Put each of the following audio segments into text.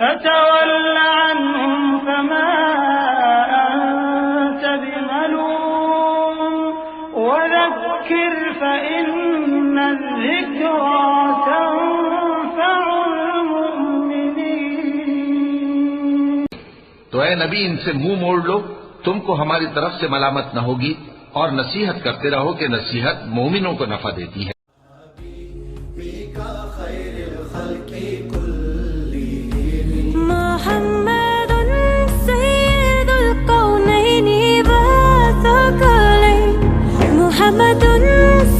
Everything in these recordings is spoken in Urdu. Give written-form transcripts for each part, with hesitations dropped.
فتول عنهم فما أنت بملوم وذكر فإن الذكرى تنفع المؤمنين۔ تو اے نبی ان سے منہ موڑ لو، تم کو ہماری طرف سے ملامت نہ ہوگی، اور نصیحت کرتے رہو کہ نصیحت مومنوں کو نفع دیتی ہے۔ محمد سید القونین والثقلین، محمد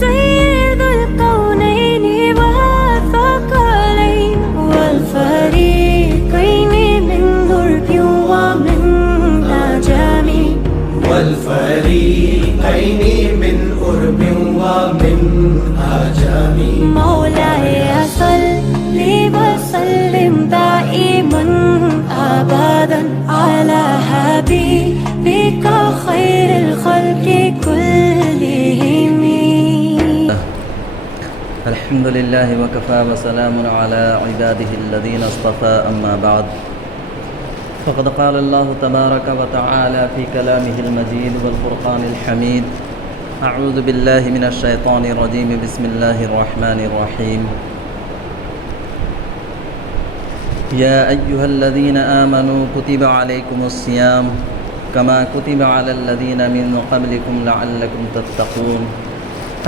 سید القونین والثقلین، والفریقین من عرب ومن عجم، والفریقین من عرب ومن عجم، مولاي صل وسلم دائما أبدا على حبيبك خير الخلق كلهم۔ الحمد لله وكفى وسلام على عباده الذين اصطفى، أما بعد فقد قال الله تبارك وتعالى في كلامه المجيد والفرقان الحميد: أعوذ بالله من الشيطان الرجيم، بسم الله الرحمن الرحيم، يا أيها الذين آمنوا كتب عليكم الصيام كما كتب على الذين من قبلكم لعلكم تتقون،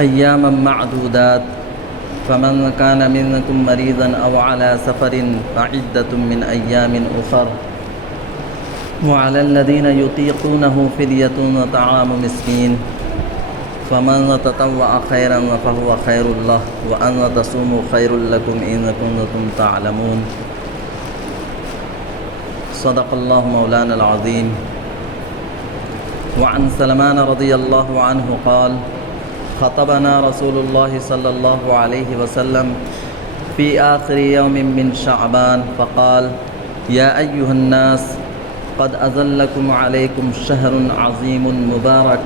أياما معدودات، فمن كان منكم مريضا أو على سفر فعدة من أيام أخر، وعلى الذين يطيقونه فدية طعام مسكين، فمن تطوع خيرا فهو خير له، وأن تصوموا خير لكم إن كنتم تعلمون، صدق الله مولانا العظيم۔ وعن سلمان رضي الله عنه قال: خطبنا رسول الله صلى الله عليه وسلم في آخر يوم من شعبان فقال: يا أيها الناس، قد أظلكم عليكم شهر عظيم مبارك،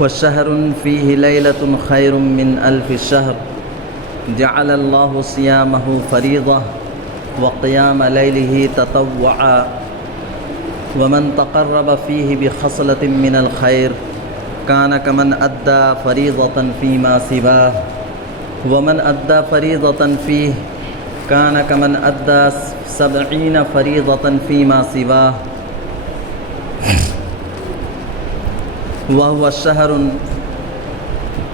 وشهر فيه ليلة خير من 1000 شهر، جعل الله صيامه فريضة وقيام ليله تطوعا، ومن تقرب فيه بخصلة من الخير كان كمن أدى فريضة فيما سواه، ومن أدى فريضة فيه كان كمن أدى 70 فريضة فيما سواه،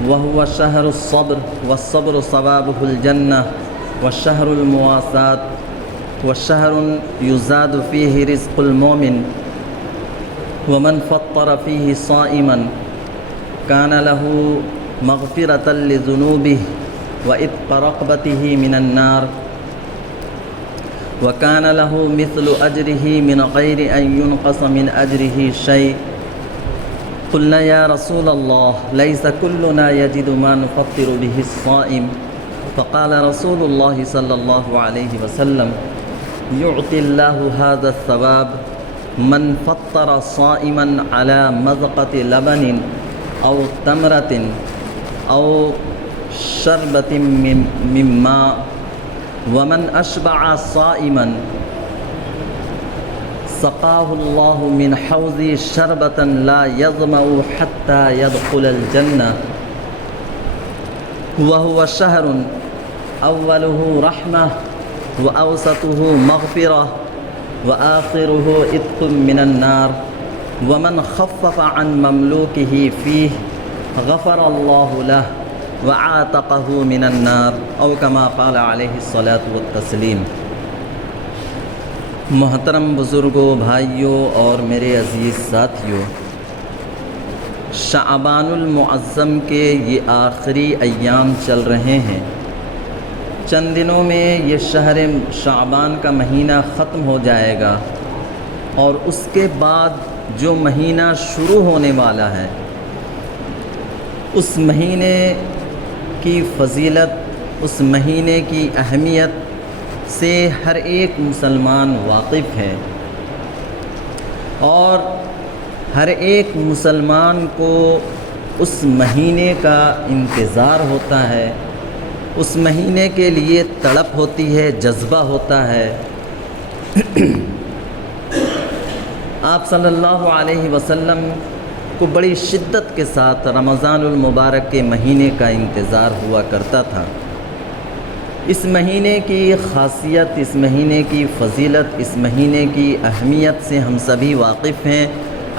وهو شهر الصبر، والصبر صوابه الجنة، والشهر المواساة، والشهر يزاد فيه رزق المؤمن، ومن فطر فيه صائما كان له مغفرة لذنوبه وإتق رقبته من النار، وكان له مثل أجره من غير أن ينقص من أجره شيء۔ قلنا يا رسول الله، ليس كلنا يجد ما نفطر به الصائم، فقال رسول الله صلى الله عليه وسلم: يعطي الله هذا الثواب من فطر صائما على مذقة لبن أو تمرة أو شربة من ماء، ومن أشبع صائما سقاه الله من حوض شربة لا يظمأ حتى يدخل الجنة، وهو شهر أوله رحمة وأوسطه مغفرة وآخره عتق من النار، ومن خفف عن مملوكه فيه غفر الله له وعاتقه من النار، أو كما قال عليه الصلاة والتسلیم۔ محترم بزرگوں، بھائیوں اور میرے عزیز ساتھیوں، شعبان المعظم کے یہ آخری ایام چل رہے ہیں۔ چند دنوں میں یہ شہر شعبان کا مہینہ ختم ہو جائے گا، اور اس کے بعد جو مہینہ شروع ہونے والا ہے، اس مہینے کی فضیلت، اس مہینے کی اہمیت سے ہر ایک مسلمان واقف ہے، اور ہر ایک مسلمان کو اس مہینے کا انتظار ہوتا ہے، اس مہینے کے لیے تڑپ ہوتی ہے، جذبہ ہوتا ہے آپ صلی اللہ علیہ وسلم کو بڑی شدت کے ساتھ رمضان المبارک کے مہینے کا انتظار ہوا کرتا تھا۔ اس مہینے کی خاصیت، اس مہینے کی فضیلت، اس مہینے کی اہمیت سے ہم سبھی واقف ہیں۔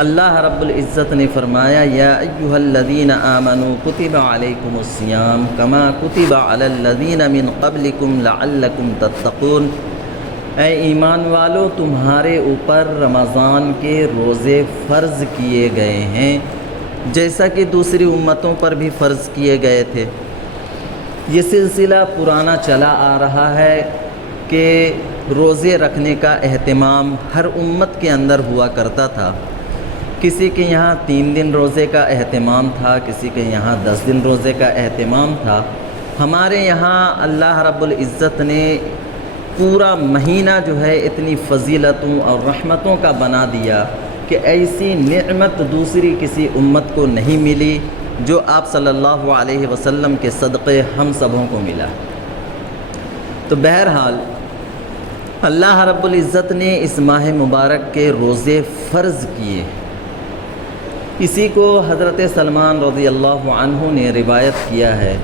اللہ رب العزت نے فرمایا یا ایھا الذین آمنوا کتب علیکم الصیام کما کتب علی الذین من قبلکم لعلکم تتقون، اے ایمان والو تمہارے اوپر رمضان کے روزے فرض کیے گئے ہیں جیسا کہ دوسری امتوں پر بھی فرض کیے گئے تھے۔ یہ سلسلہ پرانا چلا آ رہا ہے کہ روزے رکھنے کا اہتمام ہر امت کے اندر ہوا کرتا تھا۔ کسی کے یہاں 3 دن روزے کا اہتمام تھا، کسی کے یہاں 10 دن روزے کا اہتمام تھا۔ ہمارے یہاں اللہ رب العزت نے پورا مہینہ جو ہے اتنی فضیلتوں اور رحمتوں کا بنا دیا کہ ایسی نعمت دوسری کسی امت کو نہیں ملی جو آپ صلی اللہ علیہ وسلم کے صدقے ہم سبوں کو ملا۔ تو بہرحال اللہ رب العزت نے اس ماہ مبارک کے روزے فرض کیے۔ اسی کو حضرت سلمان رضی اللہ عنہ نے روایت کیا ہے،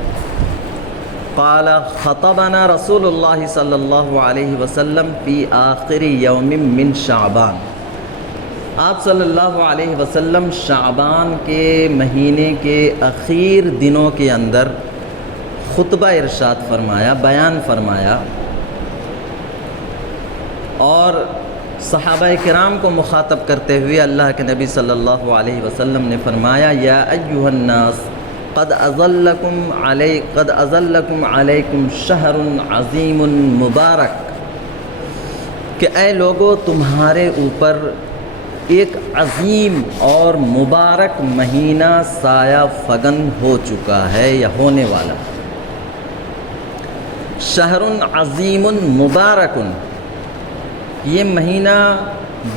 قال خطبنا رسول اللہ صلی اللہ علیہ وسلم فی آخر یوم من شعبان، آپ صلی اللہ علیہ وسلم شعبان کے مہینے کے اخیر دنوں کے اندر خطبہ ارشاد فرمایا، بیان فرمایا، اور صحابہ کرام کو مخاطب کرتے ہوئے اللہ کے نبی صلی اللہ علیہ وسلم نے فرمایا یا ایھا الناس قد اظلکم علیکم شہر عظیم مبارک، کہ اے لوگو تمہارے اوپر ایک عظیم اور مبارک مہینہ سایہ فگن ہو چکا ہے یا ہونے والا۔ شہر عظیم مبارک، یہ مہینہ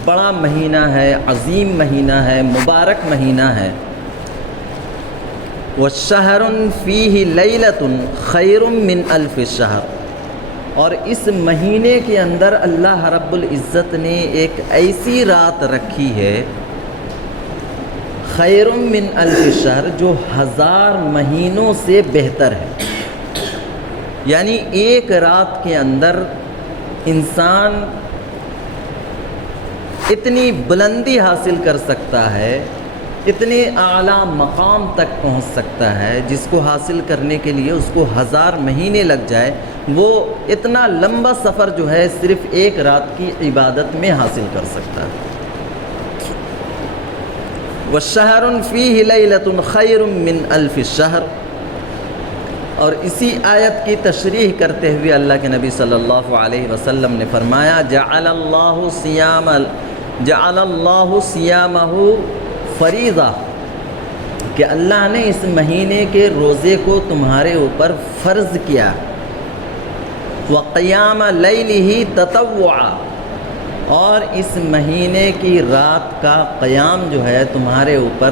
بڑا مہینہ ہے، عظیم مہینہ ہے، مبارک مہینہ ہے۔ وَشَهْرٌ فِيهِ لَيْلَةٌ خَيْرٌ مِّنْ أَلْفِ شَهْرٍ، اور اس مہینے کے اندر اللہ رب العزت نے ایک ایسی رات رکھی ہے خیر من الف شہر، جو 1000 مہینوں سے بہتر ہے۔ یعنی ایک رات کے اندر انسان اتنی بلندی حاصل کر سکتا ہے، اتنے اعلیٰ مقام تک پہنچ سکتا ہے جس کو حاصل کرنے کے لیے اس کو 1000 مہینے لگ جائے، وہ اتنا لمبا سفر جو ہے صرف ایک رات کی عبادت میں حاصل کر سکتا ہے۔ وَالشَّهْرٌ فِيهِ لَيْلَةٌ خَيْرٌ مِّنْ أَلْفِ شَهْرٍ، اور اسی آیت کی تشریح کرتے ہوئے اللہ کے نبی صلی اللہ علیہ وسلم نے فرمایا جعل اللہ صیامہ فریضہ، کہ اللہ نے اس مہینے کے روزے کو تمہارے اوپر فرض کیا۔ وقیام لیلہ تطوعا، اور اس مہینے کی رات کا قیام جو ہے تمہارے اوپر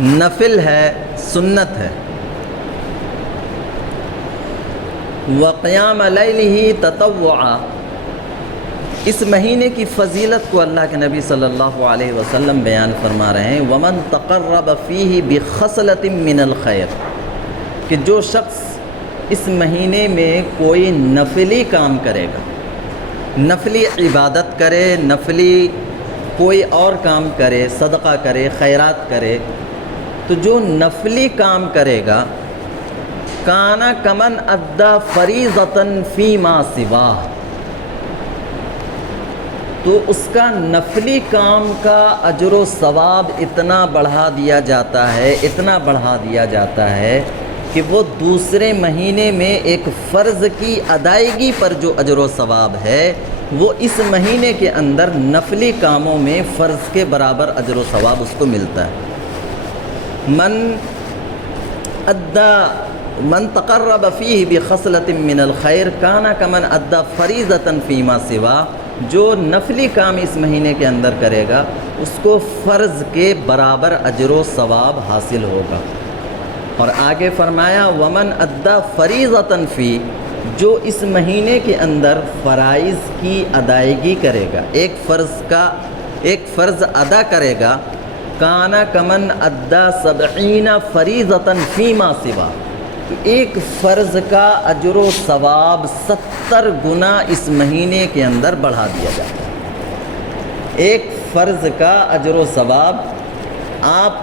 نفل ہے، سنت ہے۔ وقیام لیلہ تطوعا، اس مہینے کی فضیلت کو اللہ کے نبی صلی اللہ علیہ وسلم بیان فرما رہے ہیں ومن تقرب فیہ بخصلۃ من الخیر، کہ جو شخص اس مہینے میں کوئی نفلی کام کرے گا، نفلی عبادت کرے، نفلی کوئی اور کام کرے، صدقہ کرے، خیرات کرے، تو جو نفلی کام کرے گا کانا کمن ادا فریضۃ فیما سواہ، تو اس کا نفلی کام کا اجر و ثواب اتنا بڑھا دیا جاتا ہے، اتنا بڑھا دیا جاتا ہے کہ وہ دوسرے مہینے میں ایک فرض کی ادائیگی پر جو اجر و ثواب ہے وہ اس مہینے کے اندر نفلی کاموں میں فرض کے برابر اجر و ثواب اس کو ملتا ہے۔ من تقرب فیہ بخصلۃ من الخیر کانا کمن ادا فریضۃ فیما سوا، جو نفلی کام اس مہینے کے اندر کرے گا اس کو فرض کے برابر اجر و ثواب حاصل ہوگا۔ اور آگے فرمایا ومن ادا فریضۃ فی، جو اس مہینے کے اندر فرائض کی ادائیگی کرے گا، ایک فرض ادا کرے گا، کانا کمن ادا 70 فریضۃ فیما سوا، ایک فرض کا اجر و ثواب 70 گنا اس مہینے کے اندر بڑھا دیا جاتا ہے۔ ایک فرض کا اجر و ثواب، آپ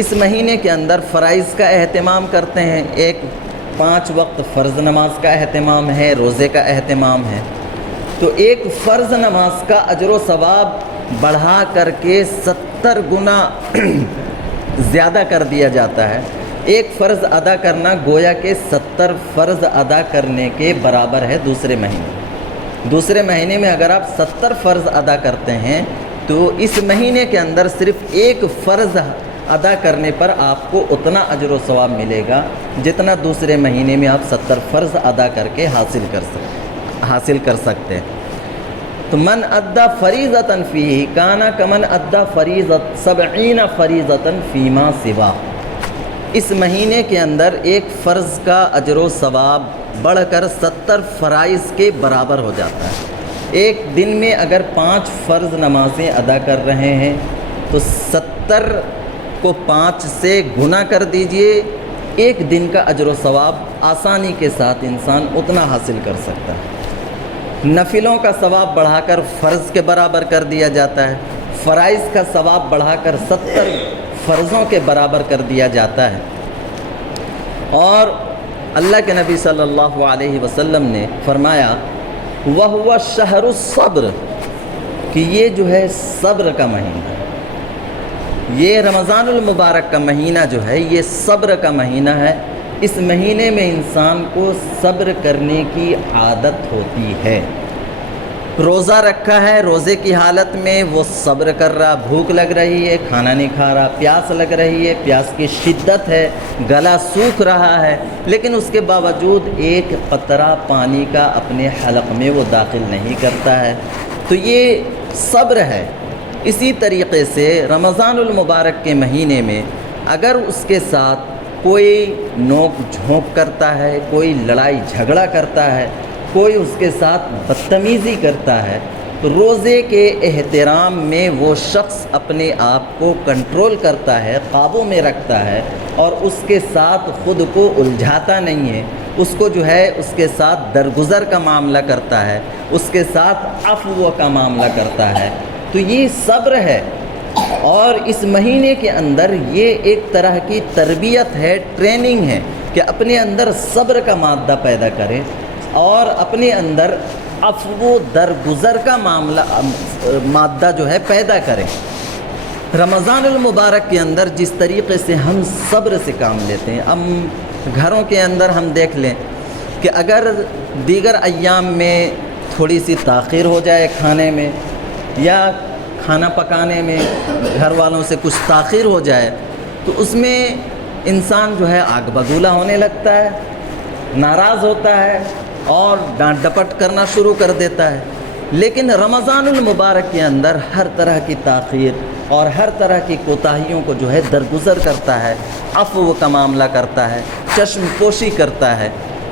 اس مہینے کے اندر فرائض کا اہتمام کرتے ہیں، 5 وقت فرض نماز کا اہتمام ہے، روزے کا اہتمام ہے، تو ایک فرض نماز کا اجر و ثواب بڑھا کر کے 70 گنا زیادہ کر دیا جاتا ہے۔ ایک فرض ادا کرنا گویا کہ 70 فرض ادا کرنے کے برابر ہے دوسرے مہینے میں اگر آپ 70 فرض ادا کرتے ہیں تو اس مہینے کے اندر صرف ایک فرض ادا کرنے پر آپ کو اتنا اجر و ثواب ملے گا جتنا دوسرے مہینے میں آپ 70 فرض ادا کر کے حاصل کر سکتے ہیں۔ تو من ادا فریضۃ فیہ کانا کمن ادا 70 فریضۃ فیما سوا، اس مہینے کے اندر ایک فرض کا اجر و ثواب بڑھ کر 70 فرائض کے برابر ہو جاتا ہے۔ ایک دن میں اگر 5 فرض نمازیں ادا کر رہے ہیں تو 70 کو 5 سے گنا کر دیجئے، ایک دن کا اجر و ثواب آسانی کے ساتھ انسان اتنا حاصل کر سکتا ہے۔ نفلوں کا ثواب بڑھا کر فرض کے برابر کر دیا جاتا ہے، فرائض کا ثواب بڑھا کر 70 فرضوں کے برابر کر دیا جاتا ہے۔ اور اللہ کے نبی صلی اللہ علیہ وسلم نے فرمایا وَهُوَ شَهْرُ الصَّبْرِ، کہ یہ جو ہے صبر کا مہینہ ہے، یہ رمضان المبارک کا مہینہ جو ہے یہ صبر کا مہینہ ہے۔ اس مہینے میں انسان کو صبر کرنے کی عادت ہوتی ہے۔ روزہ رکھا ہے، روزے کی حالت میں وہ صبر کر رہا، بھوک لگ رہی ہے، کھانا نہیں کھا رہا، پیاس لگ رہی ہے، پیاس کی شدت ہے، گلا سوکھ رہا ہے، لیکن اس کے باوجود ایک قطرہ پانی کا اپنے حلق میں وہ داخل نہیں کرتا ہے، تو یہ صبر ہے۔ اسی طریقے سے رمضان المبارک کے مہینے میں اگر اس کے ساتھ کوئی نوک جھونک کرتا ہے، کوئی لڑائی جھگڑا کرتا ہے، کوئی اس کے ساتھ بدتمیزی کرتا ہے، تو روزے کے احترام میں وہ شخص اپنے آپ کو کنٹرول کرتا ہے، قابو میں رکھتا ہے، اور اس کے ساتھ خود کو الجھاتا نہیں ہے، اس کو جو ہے اس کے ساتھ درگزر کا معاملہ کرتا ہے، اس کے ساتھ عفو کا معاملہ کرتا ہے، تو یہ صبر ہے۔ اور اس مہینے کے اندر یہ ایک طرح کی تربیت ہے، ٹریننگ ہے کہ اپنے اندر صبر کا مادہ پیدا کریں اور اپنے اندر عفو درگزر کا مادہ جو ہے پیدا کریں۔ رمضان المبارک کے اندر جس طریقے سے ہم صبر سے کام لیتے ہیں، ہم گھروں کے اندر ہم دیکھ لیں کہ اگر دیگر ایام میں تھوڑی سی تاخیر ہو جائے کھانے میں یا کھانا پکانے میں گھر والوں سے کچھ تاخیر ہو جائے تو اس میں انسان جو ہے آگ بگولا ہونے لگتا ہے، ناراض ہوتا ہے اور ڈانٹ ڈپٹ کرنا شروع کر دیتا ہے۔ لیکن رمضان المبارک کے اندر ہر طرح کی تاخیر اور ہر طرح کی کوتاہیوں کو جو ہے درگزر کرتا ہے، عفو کا معاملہ کرتا ہے، چشم پوشی کرتا ہے۔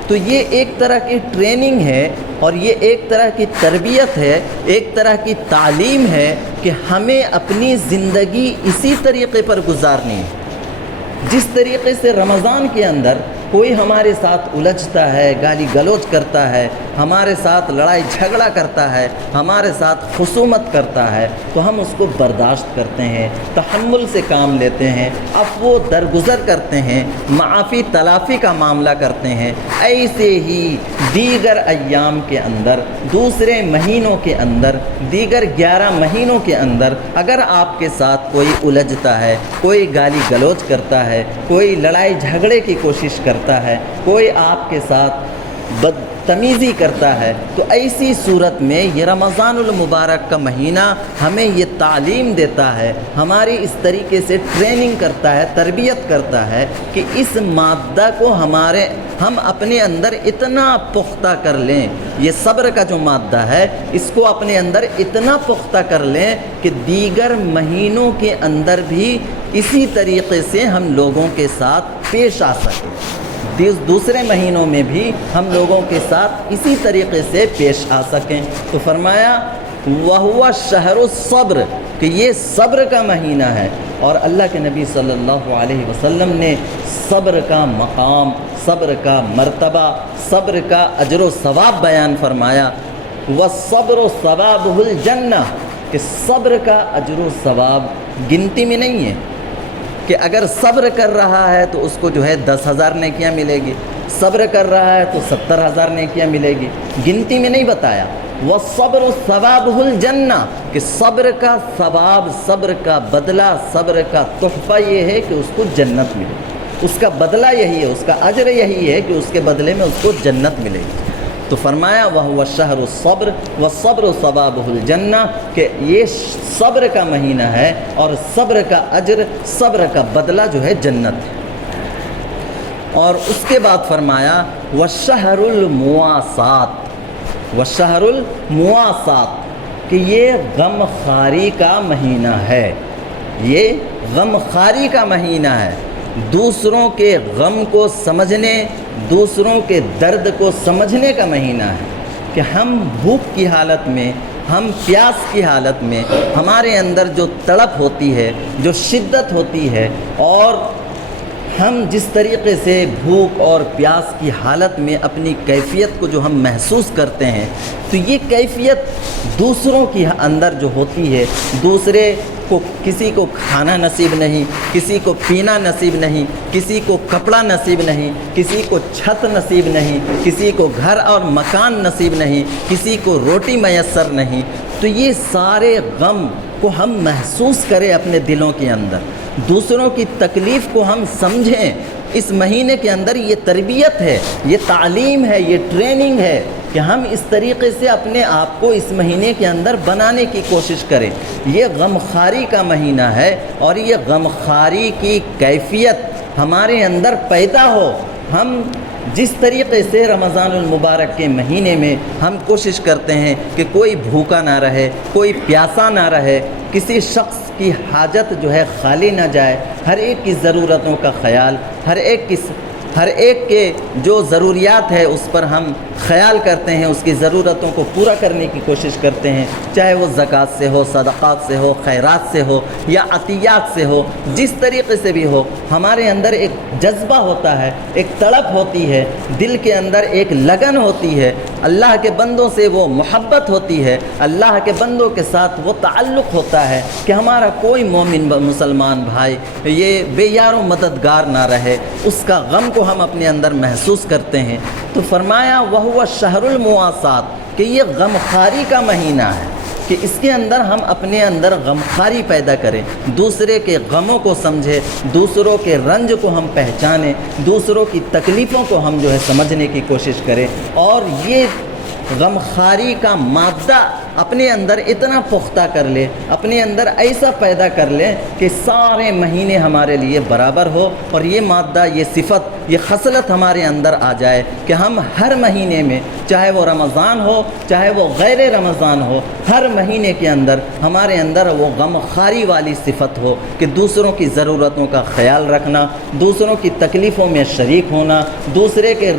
تو یہ ایک طرح کی ٹریننگ ہے اور یہ ایک طرح کی تربیت ہے، ایک طرح کی تعلیم ہے کہ ہمیں اپنی زندگی اسی طریقے پر گزارنی ہے۔ جس طریقے سے رمضان کے اندر کوئی ہمارے ساتھ الجھتا ہے، گالی گلوچ کرتا ہے، ہمارے ساتھ لڑائی جھگڑا کرتا ہے، ہمارے ساتھ خصومت کرتا ہے، تو ہم اس کو برداشت کرتے ہیں، تحمل سے کام لیتے ہیں، عفو درگزر کرتے ہیں، معافی تلافی کا معاملہ کرتے ہیں۔ ایسے ہی دیگر ایام کے اندر، دوسرے مہینوں کے اندر، دیگر 11 مہینوں کے اندر اگر آپ کے ساتھ کوئی الجھتا ہے، کوئی گالی گلوچ کرتا ہے، کوئی لڑائی جھگڑے کی کوشش کرتا ہے، کوئی آپ کے ساتھ بدتمیزی کرتا ہے، تو ایسی صورت میں یہ رمضان المبارک کا مہینہ ہمیں یہ تعلیم دیتا ہے، ہماری اس طریقے سے ٹریننگ کرتا ہے، تربیت کرتا ہے کہ اس مادہ کو ہم اپنے اندر اتنا پختہ کر لیں، یہ صبر کا جو مادہ ہے اس کو اپنے اندر اتنا پختہ کر لیں کہ دیگر مہینوں کے اندر بھی اسی طریقے سے ہم لوگوں کے ساتھ پیش آ سکیں۔ دوسرے مہینوں میں بھی ہم لوگوں کے ساتھ اسی طریقے سے پیش آ سکیں۔ تو فرمایا وَهُوَ شَهْرُ الصَّبْرِ کہ یہ صبر کا مہینہ ہے، اور اللہ کے نبی صلی اللہ علیہ وسلم نے صبر کا مقام، صبر کا مرتبہ، صبر کا اجر و ثواب بیان فرمایا۔ وَالصَّبْرُ ثَوَابُهُ الْجَنَّةُ کہ صبر کا اجر و ثواب گنتی میں نہیں ہے کہ اگر صبر کر رہا ہے تو اس کو جو ہے 10,000 نیکیاں ملے گی، صبر کر رہا ہے تو 70,000 نیکیاں ملے گی، گنتی میں نہیں بتایا۔ وَالصَّبْرُ ثَوَابُهُ الْجَنَّةُ کہ صبر کا ثواب، صبر کا بدلہ، صبر کا تحفہ یہ ہے کہ اس کو جنت ملے، اس کا بدلہ یہی ہے، اس کا اجر یہی ہے کہ اس کے بدلے میں اس کو جنت ملے گی۔ تو فرمایا وَهُوَ شَهْرُ الصَّبْرِ وَالصَّبْرُ ثَوَابُهُ الْجَنَّةُ کہ یہ صبر کا مہینہ ہے اور صبر کا اجر، صبر کا بدلہ جو ہے جنت ہے۔ اور اس کے بعد فرمایا وَالشَّهْرُ الْمُوَاسَاةِ وَالشَّهْرُ الْمُوَاسَاةِ کہ یہ غم خواری کا مہینہ ہے، یہ غم خواری کا مہینہ ہے، دوسروں کے غم کو سمجھنے، دوسروں کے درد کو سمجھنے کا مہینہ ہے کہ ہم بھوک کی حالت میں، ہم پیاس کی حالت میں، ہمارے اندر جو تڑپ ہوتی ہے، جو شدت ہوتی ہے، اور ہم جس طریقے سے بھوک اور پیاس کی حالت میں اپنی کیفیت کو جو ہم محسوس کرتے ہیں، تو یہ کیفیت دوسروں کی اندر جو ہوتی ہے، دوسرے کو کسی کو کھانا نصیب نہیں، کسی کو پینا نصیب نہیں، کسی کو کپڑا نصیب نہیں، کسی کو چھت نصیب نہیں، کسی کو گھر اور مکان نصیب نہیں، کسی کو روٹی میسر نہیں، تو یہ سارے غم کو ہم محسوس کریں اپنے دلوں کے اندر، دوسروں کی تکلیف کو ہم سمجھیں۔ اس مہینے کے اندر یہ تربیت ہے، یہ تعلیم ہے، یہ ٹریننگ ہے کہ ہم اس طریقے سے اپنے آپ کو اس مہینے کے اندر بنانے کی کوشش کریں۔ یہ غمخواری کا مہینہ ہے اور یہ غمخواری کی کیفیت ہمارے اندر پیدا ہو۔ ہم جس طریقے سے رمضان المبارک کے مہینے میں ہم کوشش کرتے ہیں کہ کوئی بھوکا نہ رہے، کوئی پیاسا نہ رہے، کسی شخص کی حاجت جو ہے خالی نہ جائے، ہر ایک کی ضرورتوں کا خیال، ہر ایک کے جو ضروریات ہے اس پر ہم خیال کرتے ہیں، اس کی ضرورتوں کو پورا کرنے کی کوشش کرتے ہیں، چاہے وہ زکوٰۃ سے ہو، صدقات سے ہو، خیرات سے ہو یا عطیات سے ہو، جس طریقے سے بھی ہو، ہمارے اندر ایک جذبہ ہوتا ہے، ایک تڑپ ہوتی ہے، دل کے اندر ایک لگن ہوتی ہے، اللہ کے بندوں سے وہ محبت ہوتی ہے، اللہ کے بندوں کے ساتھ وہ تعلق ہوتا ہے کہ ہمارا کوئی مومن مسلمان بھائی یہ بے یار و مددگار نہ رہے، اس کا غم کو ہم اپنے اندر محسوس کرتے ہیں۔ تو فرمایا وَهُوَ الشَّهْرُ الْمُوَاسَاةِ کہ یہ غمخواری کا مہینہ ہے کہ اس کے اندر ہم اپنے اندر غمخواری پیدا کریں، دوسرے کے غموں کو سمجھیں، دوسروں کے رنج کو ہم پہچانیں، دوسروں کی تکلیفوں کو ہم جو ہے سمجھنے کی کوشش کریں، اور یہ غمخواری کا مادہ اپنے اندر اتنا پختہ کر لے، اپنے اندر ایسا پیدا کر لے کہ سارے مہینے ہمارے لیے برابر ہو، اور یہ مادہ، یہ صفت، یہ خصلت ہمارے اندر آ جائے کہ ہم ہر مہینے میں، چاہے وہ رمضان ہو چاہے وہ غیر رمضان ہو، ہر مہینے کے اندر ہمارے اندر وہ غمخواری والی صفت ہو کہ دوسروں کی ضرورتوں کا خیال رکھنا، دوسروں کی تکلیفوں میں شریک ہونا، دوسرے کے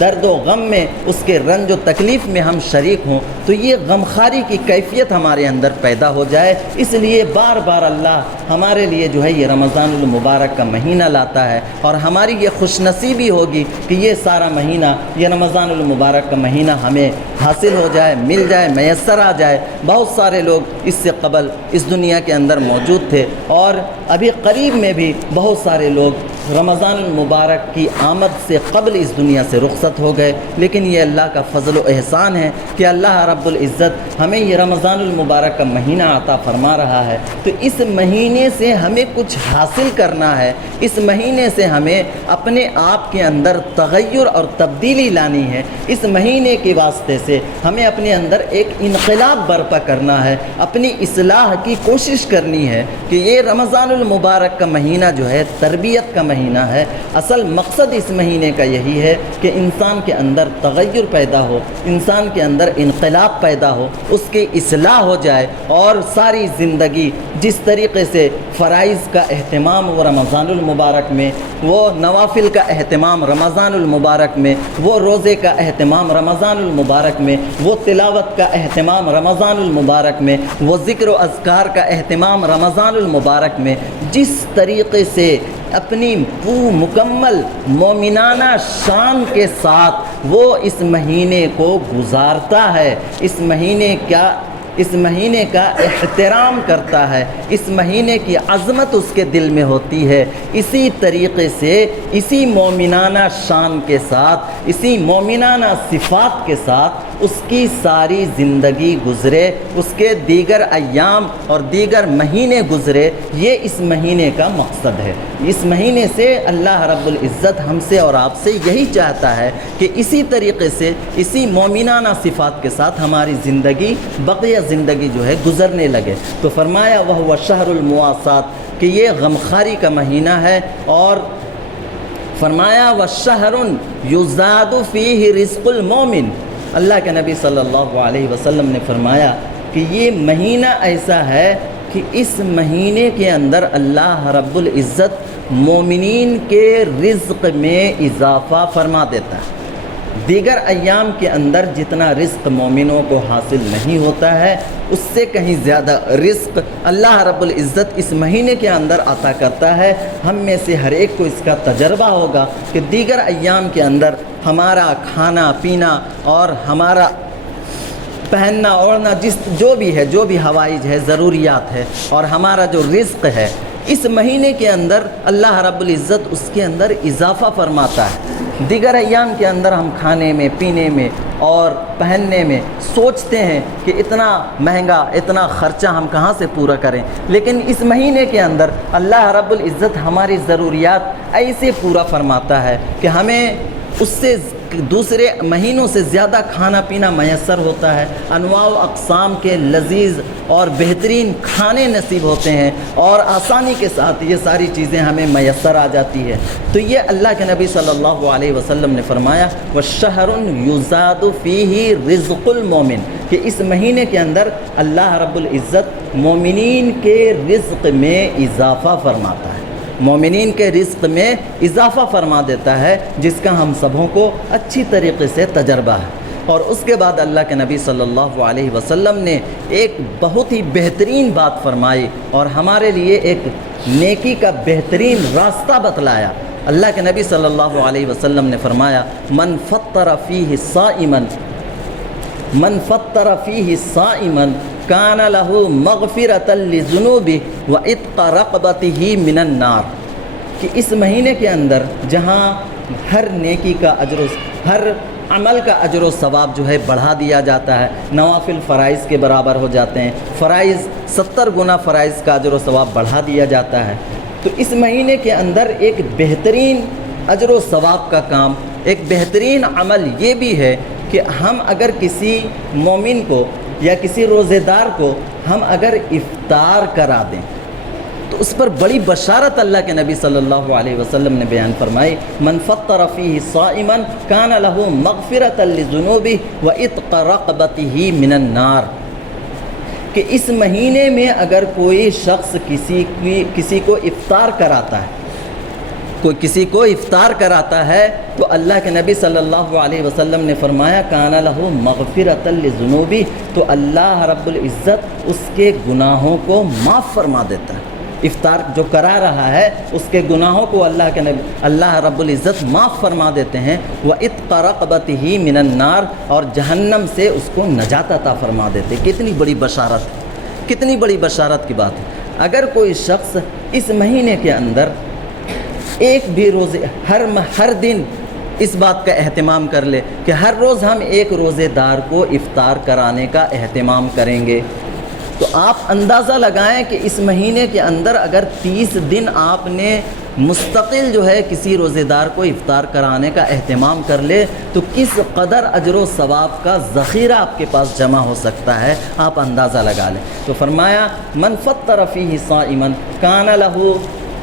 درد و غم میں، اس کے رنج و تکلیف میں ہم شریک ہوں، تو یہ غمخواری کی کیفیت ہمارے اندر پیدا ہو جائے۔ اس لیے بار بار اللہ ہمارے لیے جو ہے یہ رمضان المبارک کا مہینہ لاتا ہے، اور ہماری یہ خوش نصیبی ہوگی کہ یہ سارا مہینہ، یہ رمضان المبارک کا مہینہ ہمیں حاصل ہو جائے، مل جائے، میسر آ جائے۔ بہت سارے لوگ اس سے قبل اس دنیا کے اندر موجود تھے، اور ابھی قریب میں بھی بہت سارے لوگ رمضان المبارک کی آمد سے قبل اس دنیا سے رخصت ہو گئے، لیکن یہ اللہ کا فضل و احسان ہے کہ اللہ رب العزت ہمیں یہ رمضان المبارک کا مہینہ عطا فرما رہا ہے۔ تو اس مہینے سے ہمیں کچھ حاصل کرنا ہے، اس مہینے سے ہمیں اپنے آپ کے اندر تغیر اور تبدیلی لانی ہے، اس مہینے کے واسطے سے ہمیں اپنے اندر ایک انقلاب برپا کرنا ہے، اپنی اصلاح کی کوشش کرنی ہے کہ یہ رمضان المبارک کا مہینہ جو ہے تربیت کا مہینہ ہے۔ اصل مقصد اس مہینے کا یہی ہے کہ انسان کے اندر تغیر پیدا ہو، انسان کے اندر انقلاب پیدا ہو، اس کی اصلاح ہو جائے، اور ساری زندگی جس طریقے سے فرائض کا اہتمام وہ رمضان المبارک میں، وہ نوافل کا اہتمام رمضان المبارک میں، وہ روزے کا اہتمام رمضان المبارک میں، وہ تلاوت کا اہتمام رمضان المبارک میں، وہ ذکر و اذکار کا اہتمام رمضان المبارک میں، جس طریقے سے اپنی مکمل مومنانہ شان کے ساتھ وہ اس مہینے کو گزارتا ہے، اس مہینے کا احترام کرتا ہے، اس مہینے کی عظمت اس کے دل میں ہوتی ہے، اسی طریقے سے اسی مومنانہ شان کے ساتھ، اسی مومنانہ صفات کے ساتھ اس کی ساری زندگی گزرے، اس کے دیگر ایام اور دیگر مہینے گزرے۔ یہ اس مہینے کا مقصد ہے۔ اس مہینے سے اللہ رب العزت ہم سے اور آپ سے یہی چاہتا ہے کہ اسی طریقے سے اسی مومنانہ صفات کے ساتھ ہماری زندگی، بقیہ زندگی جو ہے گزرنے لگے۔ تو فرمایا وَهُوَ شَهْرُ الْمُوَاسَاةِ کہ یہ غمخواری کا مہینہ ہے، اور فرمایا وَشَهْرٌ يُزَادُ فِيهِ رِزْقُ الْمُؤْمِنِ اللہ کے نبی صلی اللہ علیہ وسلم نے فرمایا کہ یہ مہینہ ایسا ہے کہ اس مہینے کے اندر اللہ رب العزت مومنین کے رزق میں اضافہ فرما دیتا ہے۔ دیگر ایام کے اندر جتنا رزق مومنوں کو حاصل نہیں ہوتا ہے، اس سے کہیں زیادہ رزق اللہ رب العزت اس مہینے کے اندر عطا کرتا ہے۔ ہم میں سے ہر ایک کو اس کا تجربہ ہوگا کہ دیگر ایام کے اندر ہمارا کھانا پینا اور ہمارا پہننا اوڑھنا جو بھی حوائج ہے، ضروریات ہے، اور ہمارا جو رزق ہے، اس مہینے کے اندر اللہ رب العزت اس کے اندر اضافہ فرماتا ہے۔ دیگر ایام کے اندر ہم کھانے میں، پینے میں اور پہننے میں سوچتے ہیں کہ اتنا مہنگا، اتنا خرچہ ہم کہاں سے پورا کریں، لیکن اس مہینے کے اندر اللہ رب العزت ہماری ضروریات ایسے پورا فرماتا ہے کہ ہمیں اس سے دوسرے مہینوں سے زیادہ کھانا پینا میسر ہوتا ہے، انواع و اقسام کے لذیذ اور بہترین کھانے نصیب ہوتے ہیں، اور آسانی کے ساتھ یہ ساری چیزیں ہمیں میسر آ جاتی ہے۔ تو یہ اللہ کے نبی صلی اللہ علیہ وسلم نے فرمایا وَشَهْرٌ يُزَادُ فِيهِ رِزْقُ الْمُؤْمِنِ کہ اس مہینے کے اندر اللہ رب العزت مومنین کے رزق میں اضافہ فرماتا ہے، مومنین کے رزق میں اضافہ فرما دیتا ہے، جس کا ہم سبوں کو اچھی طریقے سے تجربہ ہے۔ اور اس کے بعد اللہ کے نبی صلی اللہ علیہ وسلم نے ایک بہت ہی بہترین بات فرمائی اور ہمارے لیے ایک نیکی کا بہترین راستہ بتلایا۔ اللہ کے نبی صلی اللہ علیہ وسلم نے فرمایا من فطر فیہ صائما کان لہ مغفرۃ لذنوبہ وعتق رقبتہ من النار کہ اس مہینے کے اندر جہاں ہر نیکی کا ہر عمل کا اجر و ثواب جو ہے بڑھا دیا جاتا ہے، نوافل فرائض کے برابر ہو جاتے ہیں، فرائض 70 گنا فرائض کا اجر و ثواب بڑھا دیا جاتا ہے۔ تو اس مہینے کے اندر ایک بہترین اجر و ثواب کا کام، ایک بہترین عمل یہ بھی ہے کہ ہم اگر کسی مومن کو یا کسی روزے دار کو ہم اگر افطار کرا دیں تو اس پر بڑی بشارت اللہ کے نبی صلی اللہ علیہ وسلم نے بیان فرمائی من فطر فیہ صائما کان لہ مغفرۃ لذنوبہ وعتق رقبتہ من النار کہ اس مہینے میں اگر کوئی شخص کسی کو افطار کراتا ہے، کوئی کسی کو افطار کراتا ہے تو اللہ کے نبی صلی اللہ علیہ وسلم نے فرمایا کان لہ مغفرۃ لذنوبہ تو اللہ رب العزت اس کے گناہوں کو معاف فرما دیتا ہے۔ افطار جو کرا رہا ہے اس کے گناہوں کو اللہ رب العزت معاف فرما دیتے ہیں، وعتق رقبتہ من النار اور جہنم سے اس کو نجات عطا فرما دیتے۔ کتنی بڑی بشارت، کتنی بڑی بشارت کی بات ہے۔ اگر کوئی شخص اس مہینے کے اندر ایک بھی روزے ہر دن اس بات کا اہتمام کر لے کہ ہر روز ہم ایک روزے دار کو افطار کرانے کا اہتمام کریں گے، تو آپ اندازہ لگائیں کہ اس مہینے کے اندر اگر 30 دن آپ نے مستقل جو ہے کسی روزے دار کو افطار کرانے کا اہتمام کر لے تو کس قدر اجر و ثواب کا ذخیرہ آپ کے پاس جمع ہو سکتا ہے، آپ اندازہ لگا لیں۔ تو فرمایا من فطر فیہ صائما کان لہ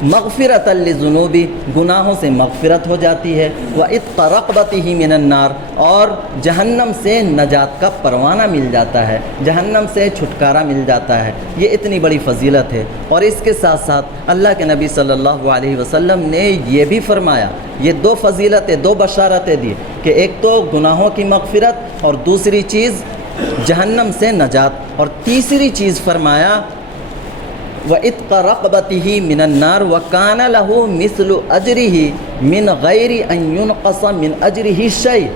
مغفرۃ للذنوب، گناہوں سے مغفرت ہو جاتی ہے، وعتق رقبتہ من النار، اور جہنم سے نجات کا پروانہ مل جاتا ہے، جہنم سے چھٹکارا مل جاتا ہے۔ یہ اتنی بڑی فضیلت ہے۔ اور اس کے ساتھ ساتھ اللہ کے نبی صلی اللہ علیہ وسلم نے یہ بھی فرمایا، یہ دو فضیلتیں، دو بشارتیں دی کہ ایک تو گناہوں کی مغفرت اور دوسری چیز جہنم سے نجات، اور تیسری چیز فرمایا وَعِتْقَ رَقْبَتِهِ مِنَ النَّارِ وَكَانَ لَهُ مِثْلُ أَجْرِهِ مِنْ غَيْرِ أَنْ يُنْقَصَ مِنْ أَجْرِهِ شَيْءٍ۔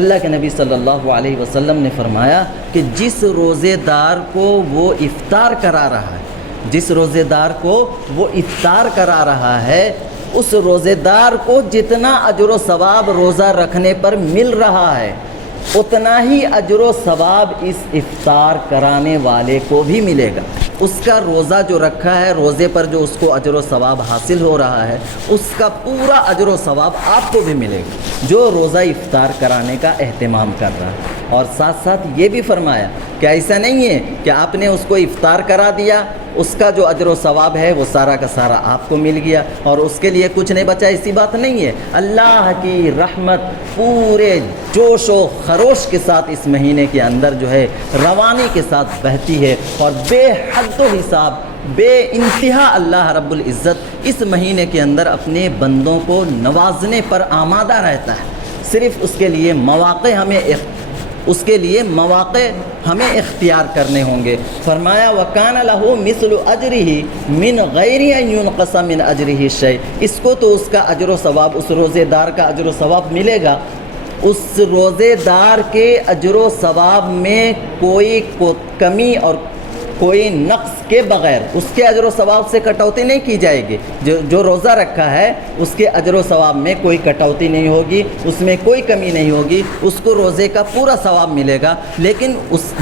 اللہ کے نبی صلی اللہ علیہ وسلم نے فرمایا کہ جس روزے دار کو وہ افطار کرا رہا ہے، جس روزے دار کو وہ افطار کرا رہا ہے، اس روزے دار کو جتنا اجر و ثواب روزہ رکھنے پر مل رہا ہے، اتنا ہی اجر و ثواب اس افطار کرانے والے کو بھی ملے گا۔ اس کا روزہ جو رکھا ہے، روزے پر جو اس کو اجر و ثواب حاصل ہو رہا ہے، اس کا پورا اجر و ثواب آپ کو بھی ملے گا جو روزہ افطار کرانے کا اہتمام کر رہا ہے۔ اور ساتھ ساتھ یہ بھی فرمایا کہ ایسا نہیں ہے کہ آپ نے اس کو افطار کرا دیا، اس کا جو اجر و ثواب ہے وہ سارا کا سارا آپ کو مل گیا اور اس کے لیے کچھ نہیں بچا، ایسی بات نہیں ہے۔ اللہ کی رحمت پورے جوش و خروش کے ساتھ اس مہینے کے اندر جو ہے روانی کے ساتھ بہتی ہے، اور بے حد و حساب، بے انتہا اللہ رب العزت اس مہینے کے اندر اپنے بندوں کو نوازنے پر آمادہ رہتا ہے۔ صرف اس کے لیے مواقع ہمیں اختیار کرنے ہوں گے۔ فرمایا وَكَانَ لَهُ مِثْلُ أَجْرِهِ مِنْ غَيْرِ أَنْ يُنْقَصَ مِنْ أَجْرِهِ شَيْءٍ، اس کو تو اس کا اجر و ثواب، اس روزے دار کا اجر و ثواب ملے گا، اس روزے دار کے اجر و ثواب میں کوئی کمی اور کوئی نقص کے بغیر اس کے اجر و ثواب سے کٹوتی نہیں کی جائے گی۔ جو روزہ رکھا ہے اس کے اجر و ثواب میں کوئی کٹوتی نہیں ہوگی، اس میں کوئی کمی نہیں ہوگی، اس کو روزے کا پورا ثواب ملے گا، لیکن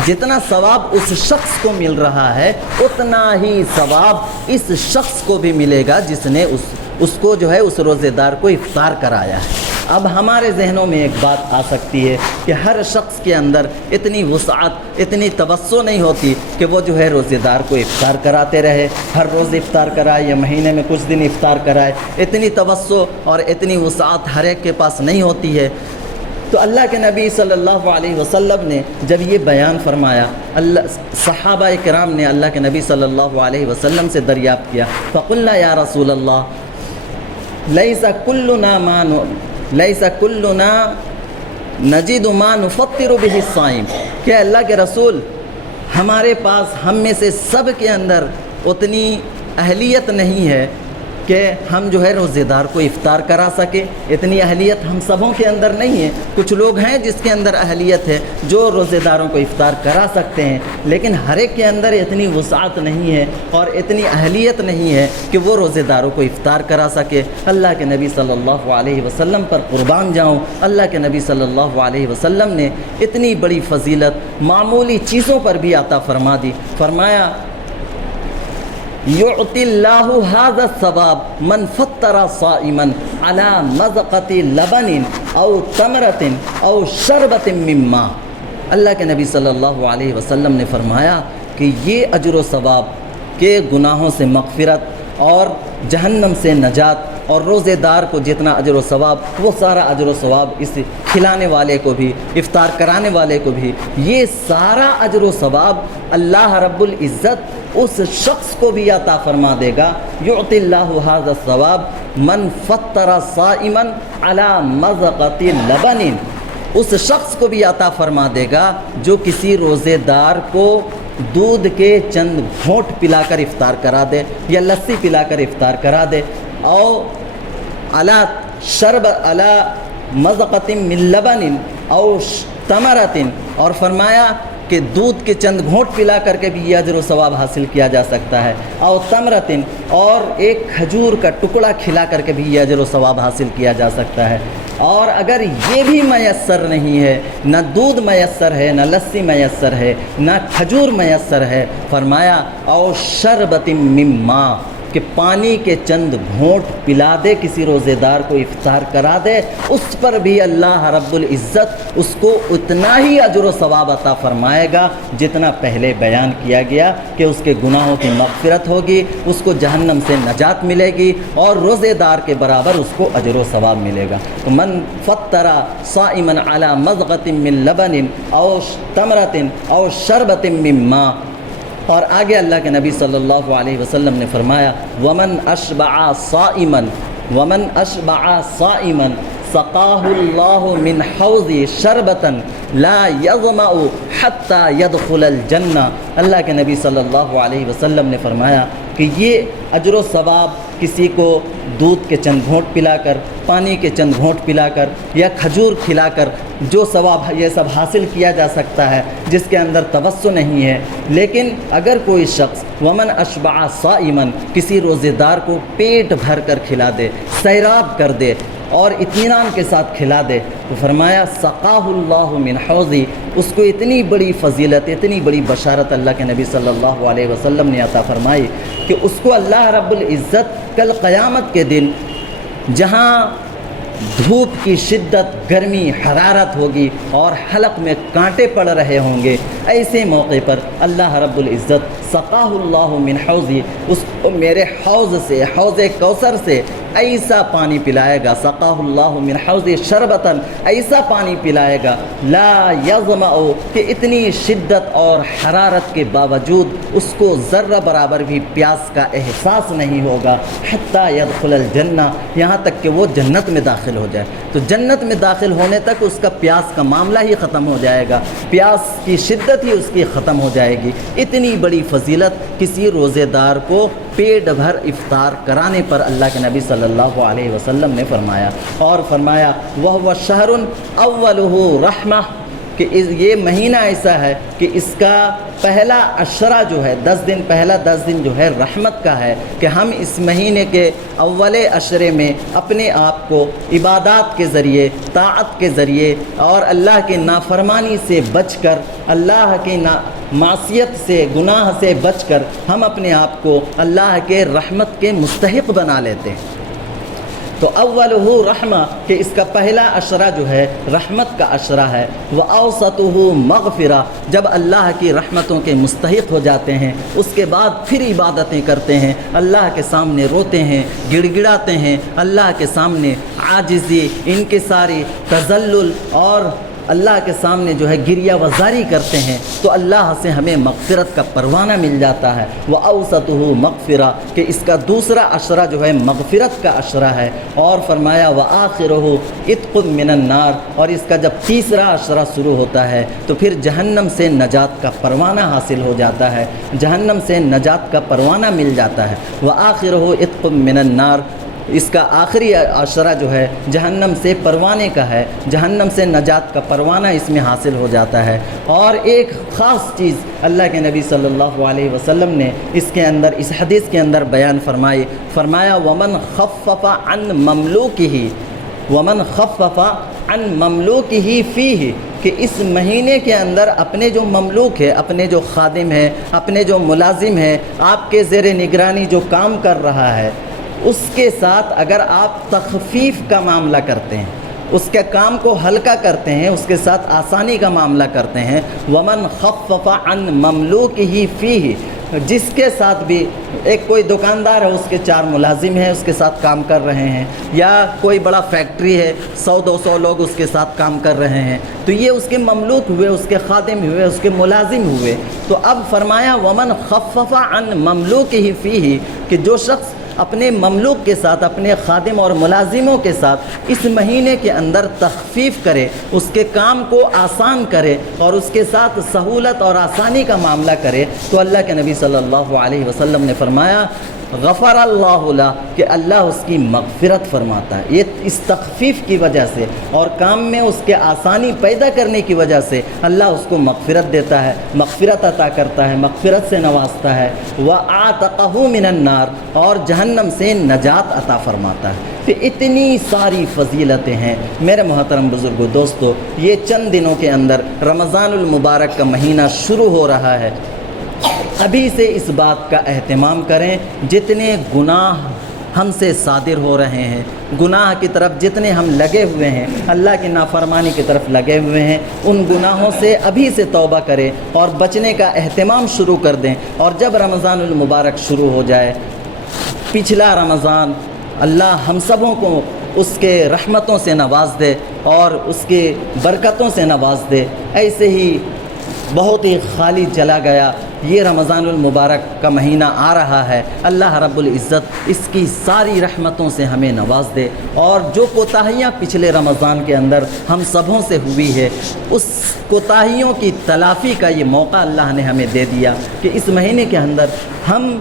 جتنا ثواب اس شخص کو مل رہا ہے اتنا ہی ثواب اس شخص کو بھی ملے گا جس نے اس کو جو ہے اس روزے دار کو افطار کرایا ہے۔ اب ہمارے ذہنوں میں ایک بات آ سکتی ہے کہ ہر شخص کے اندر اتنی وسعت، اتنی توسع نہیں ہوتی کہ وہ جو ہے روزے دار کو افطار کراتے رہے، ہر روز افطار کرائے یا مہینے میں کچھ دن افطار کرائے، اتنی توسع اور اتنی وسعت ہر ایک کے پاس نہیں ہوتی ہے۔ تو اللہ کے نبی صلی اللہ علیہ وسلم نے جب یہ بیان فرمایا، صحابہ کرام نے اللہ کے نبی صلی اللہ علیہ وسلم سے دریافت کیا، فقلنا یا رسول اللہ لیس کلنا نجد ما نفطر به الصائم، کہ اللہ کے رسول ہمارے پاس ہم میں سے سب کے اندر اتنی اہلیت نہیں ہے کہ ہم جو ہے روزے دار کو افطار کرا سکے، اتنی اہلیت ہم سبوں کے اندر نہیں ہے۔ کچھ لوگ ہیں جس کے اندر اہلیت ہے جو روزے داروں کو افطار کرا سکتے ہیں، لیکن ہر ایک کے اندر اتنی وسعت نہیں ہے اور اتنی اہلیت نہیں ہے کہ وہ روزے داروں کو افطار کرا سکے۔ اللہ کے نبی صلی اللہ علیہ وسلم پر قربان جاؤں، اللہ کے نبی صلی اللہ علیہ وسلم نے اتنی بڑی فضیلت معمولی چیزوں پر بھی عطا فرما دی۔ فرمایا یعطی اللہ ھذا الثواب من فطر صائما علی مذقۃ لبن او تمرۃ او شربۃ من ماء۔ اللہ کے نبی صلی اللہ علیہ وسلم نے فرمایا کہ یہ اجر و ثواب کے گناہوں سے مغفرت اور جہنم سے نجات اور روزے دار کو جتنا اجر و ثواب، وہ سارا اجر و ثواب اس کھلانے والے کو بھی، افطار کرانے والے کو بھی، یہ سارا اجر و ثواب اللہ رب العزت اس شخص کو بھی عطا فرما دے گا۔ یعطی اللہ ھذا الثواب من فطر صائما علی مذقۃ لبن، اس شخص کو بھی عطا فرما دے گا جو کسی روزے دار کو دودھ کے چند گھونٹ پلا کر افطار کرا دے یا لسی پلا کر افطار کرا دے، او علی مذقۃ من لبن او تمرۃ، اور فرمایا کہ دودھ کے چند گھونٹ پلا کر کے بھی یہ اجر و ثواب حاصل کیا جا سکتا ہے، او تمرۃ، اور ایک کھجور کا ٹکڑا کھلا کر کے بھی یہ اجر و ثواب حاصل کیا جا سکتا ہے۔ اور اگر یہ بھی میسر نہیں ہے، نہ دودھ میسر ہے، نہ لسی میسر ہے، نہ کھجور میسر ہے، فرمایا او شربۃ من ماء، کہ پانی کے چند گھونٹ پلا دے کسی روزے دار کو، افطار کرا دے، اس پر بھی اللہ رب العزت اس کو اتنا ہی اجر و ثواب عطا فرمائے گا جتنا پہلے بیان کیا گیا کہ اس کے گناہوں کی مغفرت ہوگی، اس کو جہنم سے نجات ملے گی اور روزے دار کے برابر اس کو اجر و ثواب ملے گا۔ تو من فطر صائما علی مضغۃ من لبن او تمرۃ او شربۃ من ماء، اور آگے اللہ کے نبی صلی اللہ علیہ وسلم نے فرمایا ومن اشبع صائما سقاہ اللہ من حوض شربۃ لا یظمأ حتی یدخل الجنہ۔ اللہ کے نبی صلی اللہ علیہ وسلم نے فرمایا کہ یہ اجر و ثواب کسی کو دودھ کے چند گھونٹ پلا کر، پانی کے چند گھونٹ پلا کر یا کھجور کھلا کر جو ثواب یہ سب حاصل کیا جا سکتا ہے جس کے اندر توسع نہیں ہے، لیکن اگر کوئی شخص ومن اشبع صائما کسی روزے دار کو پیٹ بھر کر کھلا دے، سیراب کر دے اور اطمینان کے ساتھ کھلا دے، تو فرمایا سقاہ اللہ من حوضی، اس کو اتنی بڑی فضیلت، اتنی بڑی بشارت اللہ کے نبی صلی اللہ علیہ وسلم نے عطا فرمائی کہ اس کو اللہ رب العزت کل قیامت کے دن جہاں دھوپ کی شدت، گرمی، حرارت ہوگی اور حلق میں کانٹے پڑ رہے ہوں گے، ایسے موقع پر اللہ رب العزت سقاہ اللہ من حوضی، اس کو میرے حوض سے، حوض کوثر سے ایسا پانی پلائے گا، سقاہ اللہ من حوض شربتاً، ایسا پانی پلائے گا لا یظمأ، کہ اتنی شدت اور حرارت کے باوجود اس کو ذرہ برابر بھی پیاس کا احساس نہیں ہوگا، حتی یدخل الجنہ، یہاں تک کہ وہ جنت میں داخل ہو جائے۔ تو جنت میں داخل ہونے تک اس کا پیاس کا معاملہ ہی ختم ہو جائے گا، پیاس کی شدت ہی اس کی ختم ہو جائے گی۔ اتنی بڑی فضیلت کسی روزے دار کو پیٹ بھر افطار کرانے پر اللہ کے نبی صلی اللہ علیہ وسلم نے فرمایا، اور فرمایا وَهُوَ شَهْرٌ أَوَّلُهُ رَحْمَةٌ، کہ یہ مہینہ ایسا ہے کہ اس کا پہلا عشرہ جو ہے، 10 دن، پہلا 10 دن جو ہے رحمت کا ہے، کہ ہم اس مہینے کے اول عشرے میں اپنے آپ کو عبادات کے ذریعے، طاعت کے ذریعے اور اللہ کی نافرمانی سے بچ کر، اللہ کی معصیت سے، گناہ سے بچ کر ہم اپنے آپ کو اللہ کے رحمت کے مستحق بنا لیتے ہیں۔ تو اولہ رحمہ، کہ اس کا پہلا عشرہ جو ہے رحمت کا عشرہ ہے، وَأَوْسَطُهُ مَغْفِرَةٌ، جب اللہ کی رحمتوں کے مستحق ہو جاتے ہیں اس کے بعد پھر عبادتیں کرتے ہیں، اللہ کے سامنے روتے ہیں، گڑ گڑاتے ہیں، اللہ کے سامنے عاجزی، انکساری، تذلل اور اللہ کے سامنے جو ہے گریہ وزاری کرتے ہیں، تو اللہ سے ہمیں مغفرت کا پروانہ مل جاتا ہے۔ وَأَوْسَطُهُ مَغْفِرَةٌ، کہ اس کا دوسرا عشرہ جو ہے مغفرت کا عشرہ ہے، اور فرمایا وَآخِرُهُ عِتْقٌ مِّنَ النَّارِ، اور اس کا جب تیسرا عشرہ شروع ہوتا ہے تو پھر جہنم سے نجات کا پروانہ حاصل ہو جاتا ہے، جہنم سے نجات کا پروانہ مل جاتا ہے۔ وَآخِرُهُ عِتْقٌ مِّنَ النَّارِ، اس کا آخری عشرہ جو ہے جہنم سے پروانے کا ہے، جہنم سے نجات کا پروانہ اس میں حاصل ہو جاتا ہے۔ اور ایک خاص چیز اللہ کے نبی صلی اللہ علیہ وسلم نے اس کے اندر، اس حدیث کے اندر بیان فرمائی، فرمایا وَمَنْ خَفَّفَ عَنْ مَمْلُوكِهِ وَمَنْ خَفَّفَ عَنْ مَمْلُوكِهِ فِيهِ، کہ اس مہینے کے اندر اپنے جو مملوک ہے، اپنے جو خادم ہے، اپنے جو ملازم ہے، آپ کے زیر نگرانی جو کام کر رہا ہے، اس کے ساتھ اگر آپ تخفیف کا معاملہ کرتے ہیں، اس کے کام کو ہلکا کرتے ہیں، اس کے ساتھ آسانی کا معاملہ کرتے ہیں، وَمَنْ خَفَّفَ عَنْ مَمْلُوكِهِ فِيهِ، جس کے ساتھ بھی ایک کوئی دکاندار ہے، اس کے 4 ملازم ہیں، اس کے ساتھ کام کر رہے ہیں، یا کوئی بڑا فیکٹری ہے، 100-200 لوگ اس کے ساتھ کام کر رہے ہیں، تو یہ اس کے مملوک ہوئے، اس کے خادم ہوئے، اس کے ملازم ہوئے۔ تو اب فرمایا وَمَنْ خَفَّفَ عَنْ مَمْلُوكِهِ فِيهِ، کہ جو شخص اپنے مملوک کے ساتھ، اپنے خادم اور ملازموں کے ساتھ اس مہینے کے اندر تخفیف کرے، اس کے کام کو آسان کرے اور اس کے ساتھ سہولت اور آسانی کا معاملہ کرے، تو اللہ کے نبی صلی اللہ علیہ وسلم نے فرمایا غفر اللہ لہ، کہ اللہ اس کی مغفرت فرماتا ہے۔ یہ اس تخفیف کی وجہ سے اور کام میں اس کے آسانی پیدا کرنے کی وجہ سے اللہ اس کو مغفرت دیتا ہے، مغفرت عطا کرتا ہے، مغفرت سے نوازتا ہے۔ وَآتَقَهُ مِنَ النَّارِ، اور جہنم سے نجات عطا فرماتا ہے۔ تو اتنی ساری فضیلتیں ہیں میرے محترم بزرگوں، دوستو، یہ چند دنوں کے اندر رمضان المبارک کا مہینہ شروع ہو رہا ہے۔ ابھی سے اس بات کا اہتمام کریں، جتنے گناہ ہم سے صادر ہو رہے ہیں، گناہ کی طرف جتنے ہم لگے ہوئے ہیں، اللہ کی نافرمانی کی طرف لگے ہوئے ہیں، ان گناہوں سے ابھی سے توبہ کریں اور بچنے کا اہتمام شروع کر دیں۔ اور جب رمضان المبارک شروع ہو جائے، پچھلا رمضان اللہ ہم سبوں کو اس کے رحمتوں سے نواز دے اور اس کے برکتوں سے نواز دے، ایسے ہی بہت ہی خالی چلا گیا، یہ رمضان المبارک کا مہینہ آ رہا ہے، اللہ رب العزت اس کی ساری رحمتوں سے ہمیں نواز دے، اور جو کوتاہیاں پچھلے رمضان کے اندر ہم سبوں سے ہوئی ہے، اس کوتاہیوں کی تلافی کا یہ موقع اللہ نے ہمیں دے دیا کہ اس مہینے کے اندر ہم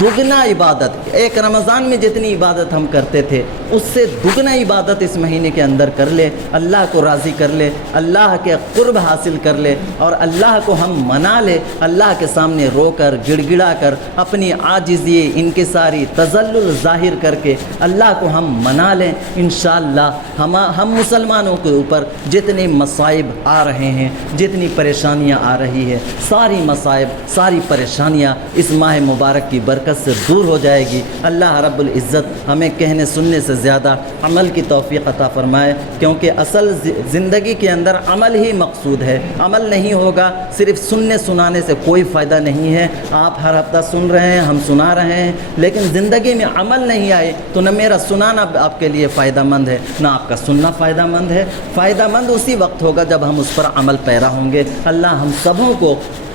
دگنا عبادت، ایک رمضان میں جتنی عبادت ہم کرتے تھے اس سے دگنا عبادت اس مہینے کے اندر کر لے، اللہ کو راضی کر لے، اللہ کے قرب حاصل کر لے، اور اللہ کو ہم منا لے، اللہ کے سامنے رو کر گڑ گڑا کر اپنی عاجزی انکساری تذلل ظاہر کر کے اللہ کو ہم منا لیں۔ انشاءاللہ ہم مسلمانوں کے اوپر جتنے مصائب آ رہے ہیں، جتنی پریشانیاں آ رہی ہے، ساری مصائب، ساری پریشانیاں اس ماہ مبارک کی برکت سے دور ہو جائے گی۔ اللہ رب العزت ہمیں کہنے سننے سے زیادہ عمل کی توفیق عطا فرمائے، کیونکہ اصل زندگی کے اندر عمل ہی مقصود ہے۔ عمل نہیں ہوگا، صرف سننے سنانے سے کوئی فائدہ نہیں ہے۔ آپ ہر ہفتہ سن رہے ہیں، ہم سنا رہے ہیں، لیکن زندگی میں عمل نہیں آئے تو نہ میرا سنانا آپ کے لیے فائدہ مند ہے، نہ آپ کا سننا فائدہ مند ہے۔ فائدہ مند اسی وقت ہوگا جب ہم اس پر عمل پیرا ہوں گے۔ اللہ ہم سبوں کو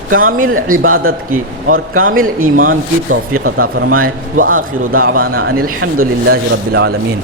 کامل عبادت کی اور کامل ایمان کی توفیق عطا فرمائے۔ وآخر دعوانا ان الحمد للہ رب العالمین۔